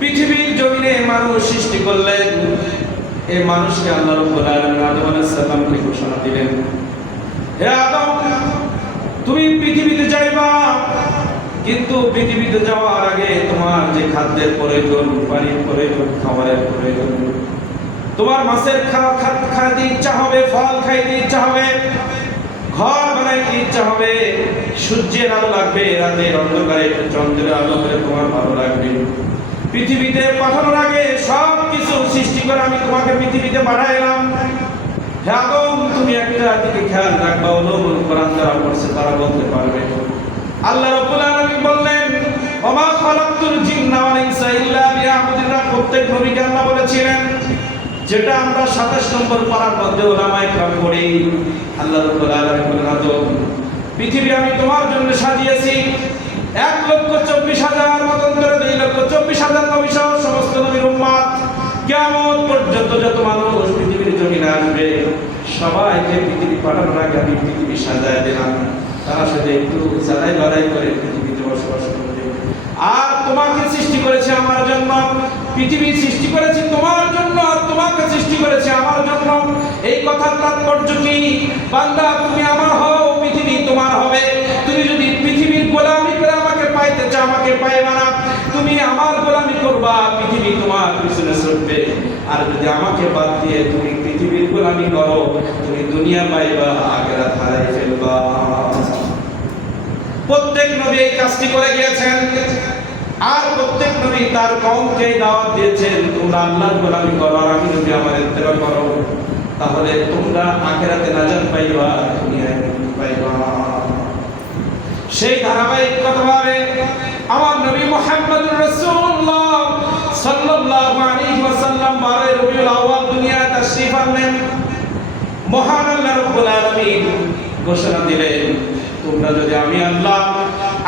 পৃথিবীর জমিনে মানুষ সৃষ্টি করলেন। এই মানুষকে আল্লাহ রাব্বুল আলামিন আদম আলাইহিস সালামকে ঘোষণা দিলেন। হে আদম, তুমি পৃথিবীতে যাইবা, কিন্তু পৃথিবীতে যাওয়ার আগে তোমার যে খাদ্যের প্রয়োজন, পানির প্রয়োজন, খাবারের প্রয়োজন, তোমার মাছের খাওয়া খাইতে ইচ্ছা হবে, ফল খাইতে ইচ্ছা হবে, ঘর বানাইতে ইচ্ছা হবে, সূর্যের আলো লাগবে, রাতের অন্ধকারে, চন্দ্রের আলো করে তোমার ভালো লাগবে। পৃথিবীতে পাঠানোর আগে সব কিছু সৃষ্টি করে আমি তোমাকে পৃথিবীতে পাঠাইলাম এবং তুমি একটা দিকে খেয়াল রাখবা অনুমূল কোরআন যারা পড়ছে তারা বলতে পারবে। আল্লাহ রব্বুল আলামিন বললেন, ওমা খালাকতুল জিন্না ওয়াল ইনসা ইল্লা লিয়াবুদুন। প্রত্যেক নবীকে আল্লাহ বলেছিলেন, যেটা আমরা 27 নম্বর পারার মধ্যে ওলামায়ে কাম করি আল্লাহ রব্বুল আলামিন বলেন পৃথিবী আমি তোমার জন্য সাজিয়েছি। সবাইকে পৃথিবী পাঠানোর আগে আমি পৃথিবী সাজায় দিলাম। তারা সাথে একটু জানাই বাড়াই করে পৃথিবীতে বসবাস করবে। আর তোমাকে সৃষ্টি করেছে আমার জন্য পৃথিবী সৃষ্টি করেছে তোমার জন্য আর তোমাকে সৃষ্টি করেছে আমার জন্য। এই কথার তাৎপর্য কি? বান্দা, তুমি আমার হও, পৃথিবী তোমার হবে। তুমি যদি পৃথিবীর গোলামি করে আমাকে পাইতে চাও আমাকে পাইবা না তুমি আমার গোলামি করবা পৃথিবী তোমার পিছনে ছুটবে আর যদি আমাকে বাদ দিয়ে তুমি পৃথিবীর গোলামি করো তুমি দুনিয়া পাইবা আগেরা হারাই ফেলবা প্রত্যেক নবী এই কাজটি করে গিয়েছেন। আর প্রত্যেক নবী তার কওমকে দাওয়াত দিয়েছেন, তোমরা আল্লাহর গোলামি করো আর আমি নবী আমার ইত্তেবা করো, তাহলে তোমরা আখেরাতে নাজাত পাইবা, দুনিয়ায় মুক্তি পাইবা। সেই ধারাবাহিকভাবে আমার নবী মুহাম্মদুর রাসূলুল্লাহ সাল্লাল্লাহু আলাইহি ওয়াসাল্লাম বারে রবিউল আউয়াল দুনিয়ায় তাশরীফ আনলেন। মহান আল্লাহ রাব্বুল আলামিন ঘোষণা দিলেন, তোমরা যদি আমি আল্লাহ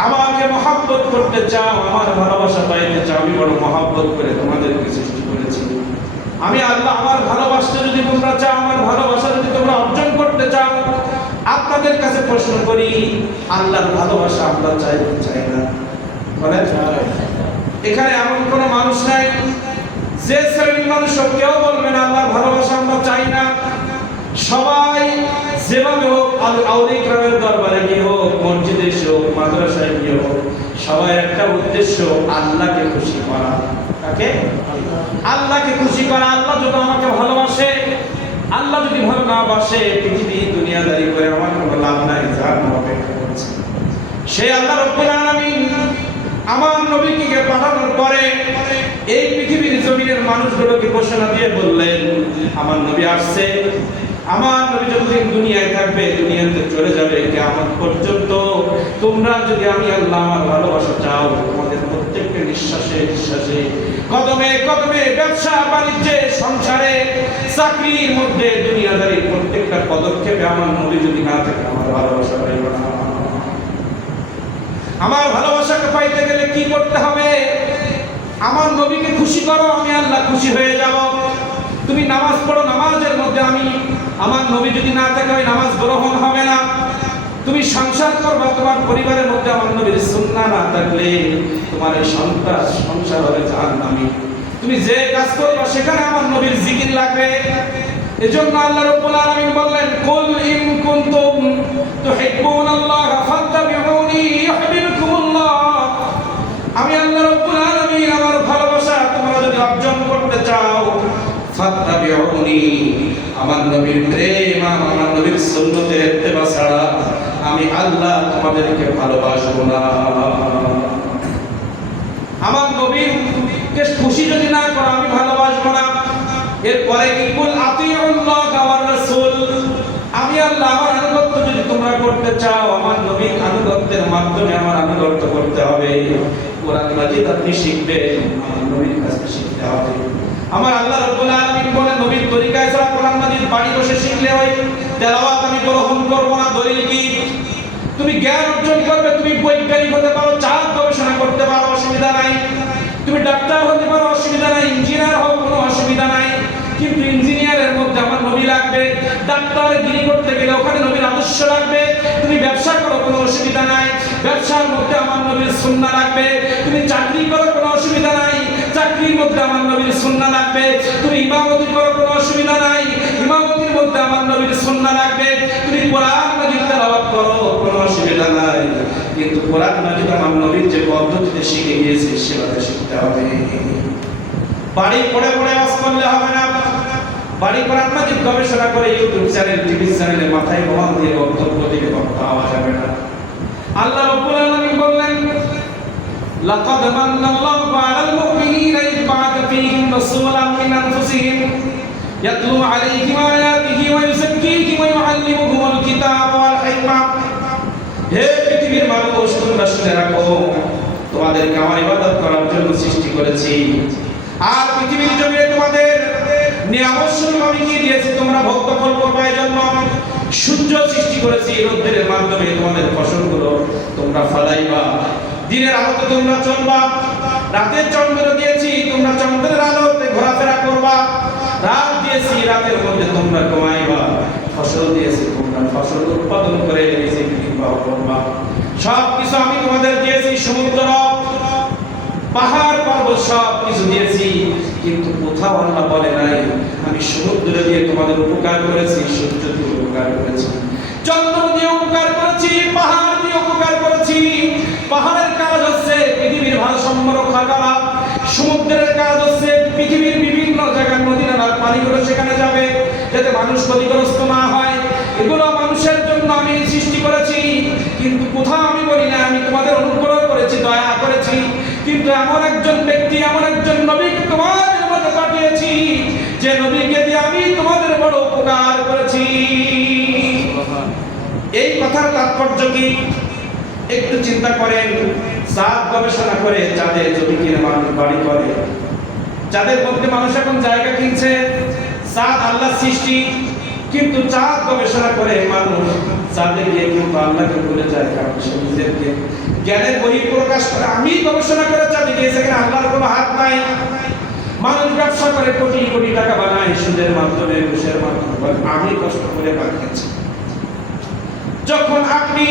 আমাকে মহাব্বত করতে চাও, আমার ভালোবাসা পাইতে চাও, আমি বড় মহাব্বত করে তোমাদেরকে সৃষ্টি করেছি। আমি আল্লাহ আমার ভালোবাসতে যদি তোমরা চাও, আমার ভালোবাসা যদি তোমরা অর্জন করতে চাও, আপনাদের কাছে প্রশ্ন করি, আল্লাহর ভালোবাসা আমরা চাই চাই না? বলেন। এখানে এমন কোনো মানুষ নাই, যে শ্রেণির মানুষ কেউ বলবেন আল্লাহর ভালোবাসা আমরা চাই না। সবাই যেভাবে হোক আউলি গ্রামের দরবারে গিয়ে হোক, মসজিদে হোক, মাদ্রাসায় গিয়ে হোক সবাই একটা উদ্দেশ্য আল্লাহকে খুশি করা। তাকে আল্লাহকে খুশি করা। আল্লাহ যদি আমাকে ভালোবাসে, আল্লাহ যদি ভালো না বাসে, পৃথিবী দুনিয়াদারি করে আমার কোনো লাভ নাই, যার অপেক্ষা করছে। সেই আল্লাহ রব্বুল আলামিন আমার নবীকে পাঠানোর পরে এই পৃথিবীর জমিনের মানুষগুলোকে ঘোষণা দিয়ে বললেন, আমার নবী আসছে। আমার নবী যতদিন দুনিয়ায় থাকবে, দুনিয়াতে চলে যাবে পর্যন্ত। তোমরা যদি আমি আল্লাহ আমার ভালোবাসা চাও, তোমাদের নিঃশ্বাসে নিঃশ্বাসে। কদমে কদমে ব্যবসা, বাণিজ্যে, সংসারে, চাকরির মধ্যে প্রত্যেকটা পদক্ষেপে আমার নবী যদি না থাকে আমার ভালোবাসা পাইব না। আমার ভালোবাসাকে পাইতে গেলে কি করতে হবে? আমার নবীকে খুশি করো, আমি আল্লাহ খুশি হয়ে যাব। তুমি নামাজ পড়ো, নামাজের মধ্যে আমি, আমার নবী যদি না থাকে ওই নামাজ গ্রহণ হবে না। তুমি সংসার করবা, তোমার পরিবারের মধ্যে আমার নবীর সুন্নাহ না থাকলে তোমার এই সন্তান সংসার হবে জাহান্নামী। তুমি যে কাজ করবা, সেখানে আমার নবীর জিকির লাগবে। এজন্য আল্লাহ রাব্বুল আলামিন বললেন, কুল ইন কুনতুম তুহিব্বুনাল্লাহ ফাত্তাবিউনি ইউহিব্বুকুমুল্লাহ আমি আল্লাহ রাব্বুল আলামিন আমার ভালোবাসা তোমরা যদি অর্জন করতে চাও ফাত্তাবিউনি আমার নবীর প্রেম, আমার নবীর সুন্নতের ইত্তেবা ছাড়া আমি আল্লাহ তোমাদেরকে ভালোবাসবো না। আমার নবীর কে খুশি যদি না করো আমি ভালোবাসবো না। এরপরে কি? আতিউল্লাহ ওয়ার রাসূল। আমি আল্লাহ আমার আনুগত্য যদি তোমরা করতে চাও, আমার নবীর আনুগত্যের মাধ্যমে আমার আনুগত্য করতে হবে। কোরআন মাজিদ আপনি শিখবেন, আমার নবীর কাছে শিখতে হবে। আমার আল্লাহ রাব্বুল আলামিন বলে নবীর তরিকায় ছাড়া কোরআন মাজিদ বাড়ি বসে শিখলে হয়, তেলাওয়াত আমি গ্রহণ করব না, দলিল কি? তুমি জ্ঞান অর্জন করবে, তুমি বৈজ্ঞানিক হতে পারো চাঁদ গবেষণা করতে পারো, অসুবিধা নাই। তুমি ডাক্তার হতে পারো, অসুবিধা নাই। ইঞ্জিনিয়ার হও, কোনো অসুবিধা নাই। কিন্তু ইঞ্জিনিয়ারের মধ্যে আমার নবী লাগবে। ডাক্তার গিরি করতে গেলে ওখানে নবীর আদর্শ লাগবে। তুমি ব্যবসা করো, কোনো অসুবিধা নাই। ব্যবসার মধ্যে আমার নবীর সুন্নাহ লাগবে। তুমি চাকরি করো কোনো অসুবিধা নাই চাকরি মধ্যে আমার নবীর লাগবে। তুমি ইমামতি করো কোনো অসুবিধা নাই। ইমামতির মধ্যে আমার নবীর লাগবে। তুমি কোরআন মাজিদ তেলাওয়াত করো, কোনো অসুবিধা নাই। কিন্তু কোরআন মাজিদ আমার নবীর যে পদ্ধতিতে শিখে গিয়েছে, সেভাবে শিখতে হবে। বাড়ি পড়ে পড়ে আওয়াজ করলে হবে না। বাড়ি কোরআন মাজিদ গবেষণা করে ইউটিউব চ্যানেল, টিভি চ্যানেলে মাথায় মোবাইল দিয়ে বক্তব্য দিলে যাবে না। আল্লাহ রাব্বুল আলাল মুমিনিনা ইয বা'আথা ফীহিম রাসূলান মিন আনফুসিহিম ইয়াতলু আলাইহিম আয়াতিহি ওয়া ইউযাক্কিহিম ওয়া ইউআল্লিমুহুমুল কিতাবা ওয়াল হিকমা হে পৃথিবীর মানুষ, তোমরা শুনে রাখো, তোমাদেরকে আমার ইবাদত করার জন্য সৃষ্টি করেছি। আর পৃথিবীর জমিনে তোমাদের নিয়ামত স্বরূপ আমি কি দিয়েছি, তোমরা ভক্ত ফল করবে জন্য সূর্য সৃষ্টি করেছি, রোদ্রের মাধ্যমে তোমাদের ফসলগুলো তোমরা ফলাইবা। দিনের আলোতে তোমরা চলবা, রাতের চন্দ্র দিয়েছি, তোমরা চন্দ্রের আলোতে ঘোরাফেরা করবা। রাত দিয়েছি, রাতের মধ্যে তোমরা কমাইবা ফসল দিয়েছি, তোমরা ফসল উৎপাদন করে নির্বাহ করবা। সব কিছু আমি তোমাদের দিয়েছি, সমুদ্র, পাহাড়, পর্বত সব কিছু দিয়েছি। কিন্তু কোথাও আল্লাহ বলে নাই, আমি সমুদ্র দিয়ে তোমাদের উপকার করেছি, সূর্য দিয়ে উপকার করেছি। চন্দ্র দিয়ে উপকার করেছি, পাহাড় দিয়ে উপকার করেছি। পাহাড়ের ভারসাম্য সমুদ্রের কাজ হচ্ছে পৃথিবীর বিভিন্ন জায়গায় নদী নালার পানিগুলো সেখানে যাবে যাতে মানুষ ক্ষতিগ্রস্ত না হয়। এগুলো মানুষের জন্য আমি সৃষ্টি করেছি কিন্তু কোথাও আমি বলি না আমি তোমাদের অনুগ্রহ করেছি দয়া করেছি। কিন্তু এমন একজন ব্যক্তি এমন একজন নবীকে তোমাদের মধ্যে পাঠিয়েছি যে নবীকে দিয়ে আমি তোমাদের বড় উপকার করেছি। এই কথার তাৎপর্য কি? একটু চিন্তা করেন। চাঁদ গবেষণা করে চাঁদে যদি কিনে মানুষ বাড়ি করে। চাঁদের মধ্যে মানুষ এখন জায়গা কিনছে চাঁদ আল্লাহ সৃষ্টি, কিন্তু চাঁদ গবেষণা করে মানুষ চাঁদে গিয়ে কিন্তু আল্লাহকে ভুলে যায়, কারণ সে নিজেকে জ্ঞানের বহি প্রকাশ করে। আমি গবেষণা করে চাঁদে গিয়ে সেখানে আল্লাহর কোনো হাত নাই। মানুষ ব্যবসা করে, কোটি কোটি টাকা বানায়, সুদের মাধ্যমে, ঘুষের মাধ্যমে। আমি কষ্ট করে বানিয়েছি। যখন আপনি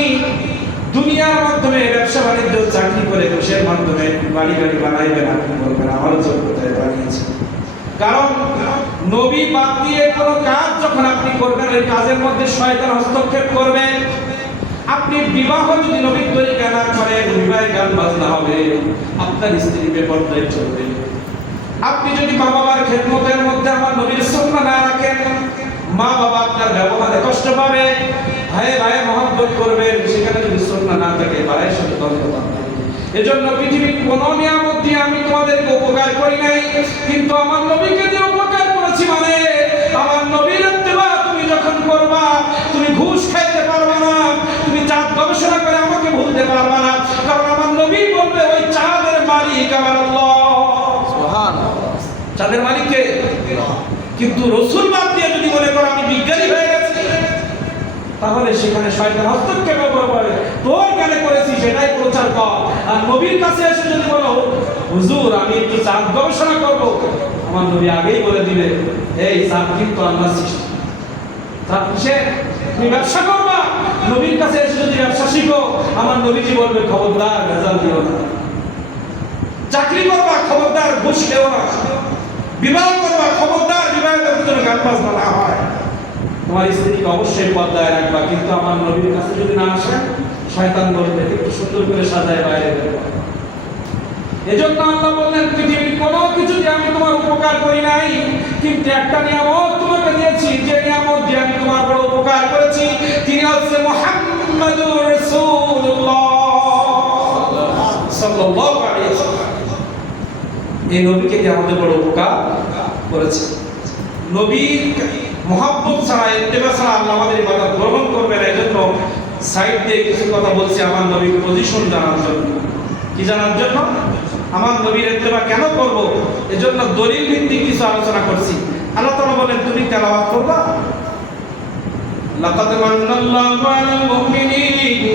দুনিয়ার মাধ্যমে ব্যবসা বাণিজ্য, চাকরি করে ঘুষের মাধ্যমে বাড়ি গাড়ি বানাইবেন আপনি বলবেন আমার যোগ্যতায় বানিয়েছি কারণ নবী বাদ দিয়ে কোনো কাজ যখন আপনি করবেন, ওই কাজের মধ্যে শয়তান হস্তক্ষেপ করবে। আপনি বিবাহ যদি নবীর তরিকা না করেন, বিবাহে গান বাজনা হবে, আপনার স্ত্রী বেপর্দায় চলবে। আপনি যদি মা বাবার খেদমতের মধ্যে আমার নবীর সুন্নাহ না রাখেন মা বাবা আপনার ব্যবহারে কষ্ট পাবে। ভাই ভাই মহব্বত করবেন সেখানে যদি সুন্নাহ না থাকে ভাইয়ের সাথে দ্বন্দ্ব এজন্য পৃথিবীর কোন নিয়ামত দিয়ে আমি তোমাদেরকে উপকার করি নাই কিন্তু আমার নবীকে দিয়ে উপকার করেছি মানে আমার নবীর ইত্তেবা তুমি যখন করবা তুমি ঘুষ খাইতে পারবে না তুমি চাঁদ গবেষণা করে আমাকে ভুলতে পারবে না কারণ আমার নবী বলবে ওই চাঁদের মালিক আমার আল্লাহ। চাঁদের মালিককে কিন্তু রসুল বাদ দিয়ে যদি মনে করো তাহলে সেখানে শয়তান হস্তক্ষেপ করে। তোর কেন করেছি, সেটাই প্রচার কর। আর নবীর কাছে এসে যদি বলো, হুজুর, আমি একটু চাঁদ গবেষণা করব। আমার নবী আগেই বলে দিবে এই চাঁদ কিন্তু আল্লাহ সৃষ্টি। চাঁদ কিসের? তুমি ব্যবসা করবা? নবীর কাছে এসে যদি ব্যবসা শিখো, আমার নবীজি বলবে, খবরদার, ভেজাল দিও না। চাকরি করবা, খবরদার, ঘুষ খেও না। বিবাহ করবা, খবরদার, বিবাহের ভিতরে গান বাজনা না হয়। তোমার স্ত্রীকে অবশ্যই পর্দায় রাখবা, কিন্তু আমার নবীর কাছে যদি না আসে, শয়তান বলবে একটু সুন্দর করে সাজায় বাইরে বেরোবা এজন্য আল্লাহ বললেন, পৃথিবীর আমি তোমার উপকার করি নাই, কিন্তু একটা নিয়ামত তোমাকে দিয়েছি। যে নিয়ামত আমি তোমার বড় উপকার করেছি, তিনি হচ্ছে রাসূলুল্লাহ এই নবীকে দিয়ে আমাদের বড় উপকার করেছে? নবীর মহাব্বত ছাড়া ইত্তেবা ছাড়া আল্লাহ আমাদের ইবাদত গ্রহণ করবে না এজন্য সাইড দিয়ে কিছু কথা বলছি আমার নবীর পজিশন জানার জন্য। কি জানার জন্য? আমার নবীর ইত্তেবা কেন করব? এজন্য দলিল ভিত্তিক কিছু আলোচনা করছি। আল্লাহ তাআলা বলেন, তুমি তেলাওয়াত করবা? লাকাদ মান্নাল্লাহু আলাল মুমিনিন,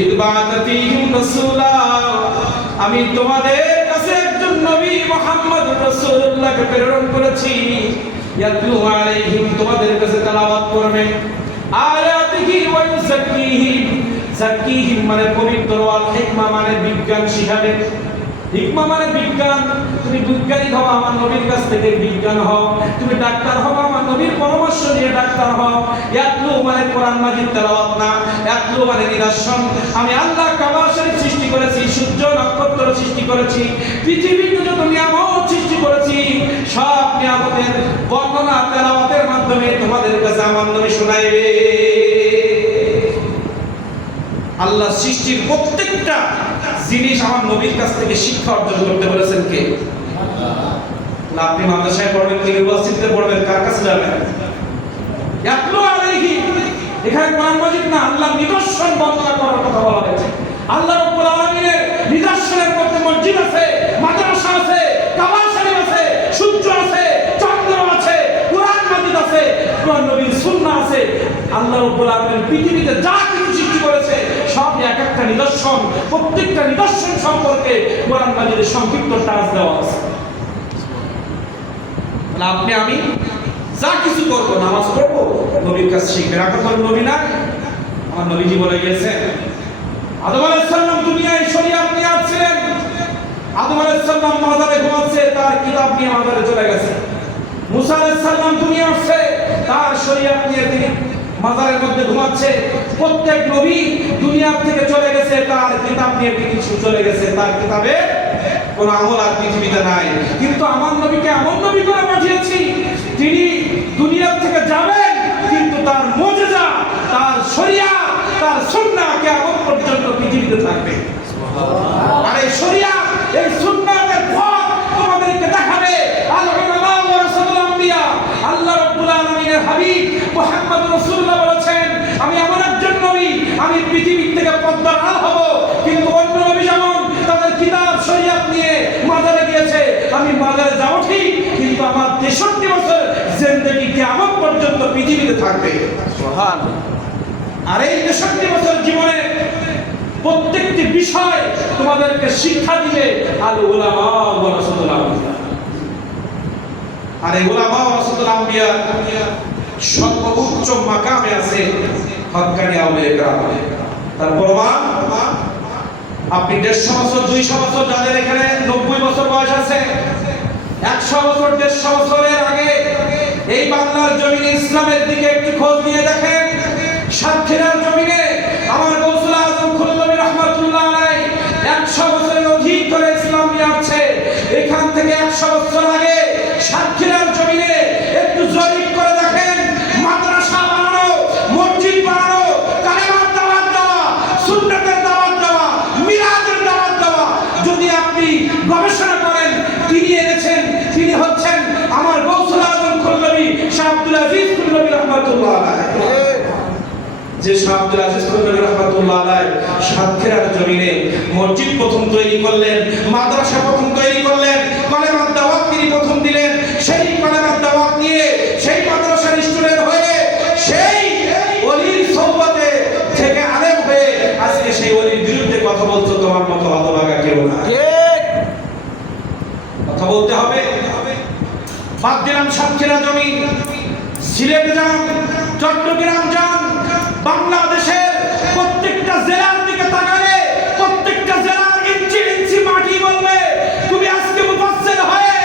ইদ বা'আথা ফীহিম রাসূলা। আমি তোমাদের নবী মোহাম্মদ রাসূলুল্লাহকে প্রেরণ করেছি। ইয়াতলু আলাইহিম, তোমাদের কাছে তেলাওয়াত করবে। আয়াতিহি ওয়া ইউযাক্কিহিম যাক্কিহিম মানে পবিত্র আল হিকমা মানে বিজ্ঞান শিখাবে। হিকমা মানে বিজ্ঞান, তুমি বিজ্ঞানী হও, আমার নবীর কাছ থেকে বিজ্ঞান হও। তুমি ডাক্তার হও, আমার নবীর পরামর্শ নিয়ে ডাক্তার হও। ইয়াতলু মানে কোরআন মাজিদ তেলাওয়াত না, ইয়াতলু মানে নিদর্শন। আমি আল্লাহ কাবা শরীফ সৃষ্টি করেছি, সূর্য নক্ষত্র সৃষ্টি করেছি, পৃথিবীতে যত নিয়ামত সৃষ্টি করেছি, সব নিয়ামতের বর্ণনা তেলাওয়াতের মাধ্যমে তোমাদের কাছে আমার নবী শোনাইবে। আল্লাহ সৃষ্টির প্রত্যেকটা জিনিস আমার নবীর কাছ থেকে শিক্ষা অর্জন করতে বলেছেন কে? আপনি মাদ্রাসায় পড়বেন কি, ইউনিভার্সিটিতে পড়বেন? কার কাছে যাবেন? আলাইহি। এখানে কোরআন মাজিদ না আল্লাহ নিদর্শন বর্ণনা করার কথা বলা হয়েছে। আল্লাহ রাব্বুল আলামিনের নিদর্শনের মধ্যে মসজিদ আছে, মাদ্রাসা আছে আছে, সূর্য আছে, চন্দ্র আছে, কোরআন মাজিদ আছে, কোরআন নবীর সুন্নাহ আছে। আল্লাহ রাব্বুল আলামিন পৃথিবীতে যা সব এক একটা নিদর্শন, প্রত্যেকটা নিদর্শন সম্পর্কে কোরআন মাজিদের সংক্ষিপ্ত টাচ দেওয়া আছে। আপনি, আমি যা কিছু করব, নামাজ পড়ব, নবীর কাছে শিখবে। রাখা তো নবী না, আমার নবীজি বলে আদম আলাইহিস সালাম দুনিয়ায় নিয়ে আসছিলেন আদম আলাইহিস সালাম মাজারে ঘুমাচ্ছে, তার কিতাব নিয়ে মাজারে চলে গেছে। মুসা আলাইহিস সালাম দুনিয়া আসছে, তার শরিয়াত নিয়ে তিনি মাজারের মধ্যে ঘুমাচ্ছে। প্রত্যেক নবী দুনিয়া থেকে চলে গেছে তার কিতাব নিয়ে তিনি চলে গেছে তার কিতাবে কোন আমল আর পৃথিবীতে নাই। কিন্তু আমার নবীকে এমন নবী করে পাঠিয়েছি তিনি দুনিয়ার থেকে যাবেন কিন্তু তার মজেজা তার শরিয়া তার সুন্নাহ কিয়ামত পর্যন্ত পৃথিবীতে থাকবে। আর এই শরিয়া এই সুন্নাহের পথ তোমাদেরকে দেখাবে আল্লাহ রাব্বুল আলামিনের হাবিব মুহাম্মদ রাসূলুল্লাহ বলেছেন আমি এমন একজন নবী আমি পৃথিবী থেকে পদ্মার আল হব। কিন্তু অন্য নবী যেমন তাদের কিতাব শরিয়াত নিয়ে মাজারে গিয়েছে। আমি মাজারে যাব ঠিক কিন্তু আমার তেষট্টি বছর জিন্দেগি কিয়ামত পর্যন্ত পৃথিবীতে থাকবে। আর এই তেষট্টি বছর জীবনে প্রত্যেকটি বিষয় তোমাদেরকে শিক্ষা দিবে আল উলামা ওয়া রাসূলুল আম্বিয়া আর এই ওলামা রাসুল আম্বিয়া সর্বোচ্চ মাকামে আছে হকানি আউলিয়া তার প্রমাণ, আপনি দেড়শো বছর, দুইশো বছর যাদের এখানে নব্বই বছর বয়স আছে, একশো বছর, দেড়শো বছরের আগে এই বাংলার জমিনে ইসলামের দিকে একটু খোঁজ নিয়ে দেখেন। সাতক্ষীরার জমিনে আমার গৌসুল আজম খুল্লবী রহমতুল্লাহ আলাই একশো বছরের অধিক ধরে ইসলাম নিয়ে আসছে। এখান থেকে একশো বছর আগে একটু করে দেখেন। মাদ্রাসা মসজিদ বানানো যদি আপনি গবেষণা করেন, তিনি তিনি হচ্ছেন আমার যে মসজিদ প্রথম তৈরি করলেন, মাদ্রাসা প্রথম তৈরি করলেন কলেমার দাওয়াত তিনি প্রথম দিলেন সেই কলেমার দাওয়াত নিয়ে সেই মাদ্রাসার স্টুডেন্ট হয়ে সেই ওলির সোহবতে থেকে আলেম হয়ে আজকে সেই ওলির বিরুদ্ধে কথা বলছো তোমার মতো হতভাগা কেউ না ঠিক কথা বলতে হবে বাদ দিলাম সাতক্ষীরা জমি সিলেট যান চট্টগ্রাম যান বাংলাদেশের প্রত্যেকটা জেলার দিকে তাকালে প্রত্যেকটা জেলার ইঞ্চি ইঞ্চি মাটি বলবে তুমি আজকে মুফাসসির হয়ে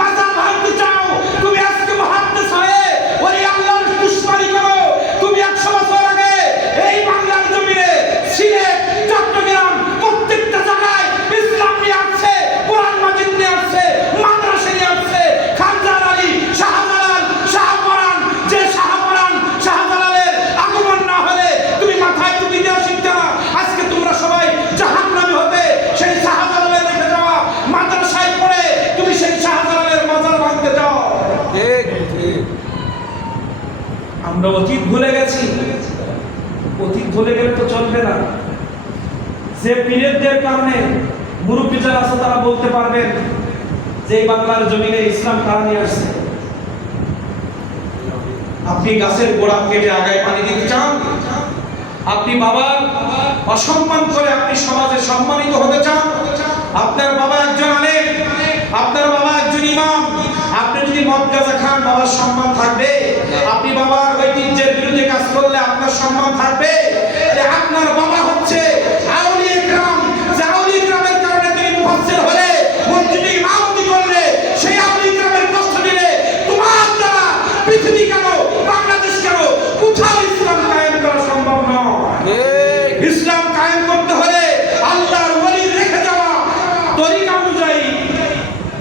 মাজার ভাঙতে চাও তুমি আজকে মুহাদ্দিস হয়ে ওই আল্লাহর দুশমনি করো তুমি 100 বছর আগে এই বাংলার জমিনে সিলেট চট্টগ্রাম প্রত্যেকটা জায়গায় ইসলাম নিয়ে আসছে কোরআন মাজিদ নিয়ে আসছে মাদ্রাসা নিয়ে আসছে খানজান আলী শাহজালাল শাহপরান যে শাহপরান শাহজালালের আগমন না হলে তুমি মাথায় টুপি দেওয়া শিখতে না আজকে তোমরা সবাই জাহান্নামী হতে সেই শাহজালালের রেখে যাওয়া মাদ্রাসায় পড়ে তুমি সেই শাহজালালের মাজার ভাঙতে যাও ঠিক ঠিক আমরা অতীত ভুলে গেছি। অতীত ভুলে গেলে তো চলবে না। যে পীরেরদের কারণে মুরব্বী যারা আছে, তারা বলতে পারবেন যে বাংলার জমিনে ইসলাম কারা নিয়ে আসছে। আপনি গাছের গোড়া কেটে আগায় পানি দিতে চান? আপনি বাবার অসম্মান করে আপনি সমাজে সম্মানিত হতে চান? আপনার বাবা একজন আলেম, আপনার বাবা একজন ইমাম। যদি মদ গাঁজা খান বাবার সম্মান থাকবে। আপনি বাবার ঐতিহ্যের বিরুদ্ধে কাজ করলে আপনার সম্মান থাকবে। আপনার বাবা হচ্ছে আউলিয়া গ্রাম যে আউলিয়া গ্রামের কারণে তিনি মুফাসসির হলে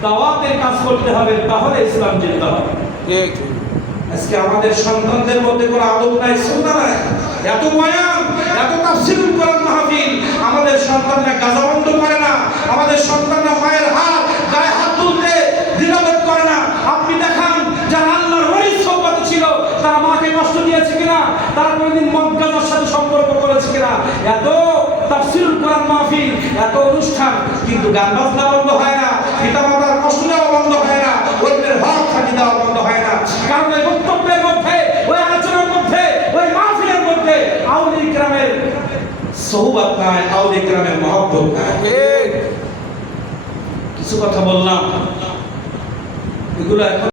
দাওয়াতের কাজ করতে হবে তাহলে ইসলাম জিন্দা হবে। আজকে আমাদের সন্তানদের মধ্যে কোনো আদব নাই সুন্না নাই। এত বয়ান এত তাফসিরুল কোরআন মাহফিল আমাদের সন্তানরা গাজা বন্ধ করে না আমাদের সন্তানরা মায়ের হাত গায়ে হাত তুলতে দ্বিধাবোধ করে না। আপনি দেখান যারা আল্লাহর সোহবতে ছিল তারা মাকে কষ্ট দিয়েছে কিনা? তারা কোনোদিন গাজার সাথে সম্পর্ক করেছে কিনা? এত তাফসিরুল কোরআন মাহফিল এত অনুষ্ঠান কিন্তু গান বাজনা বন্ধ হয় না পিতামাতার কষ্ট দেওয়া বন্ধ হয় না অন্যের হক ফাঁকি দেওয়া বন্ধ হয় না কারণ ওই বক্তব্যের মধ্যে ওই আলোচনার মধ্যে ওই মাহফিলের মধ্যে আউলি গ্রামের সৌবাত নাই আউলি গ্রামের মহব্বত নাই কিছু কথা বললাম। এগুলো এখন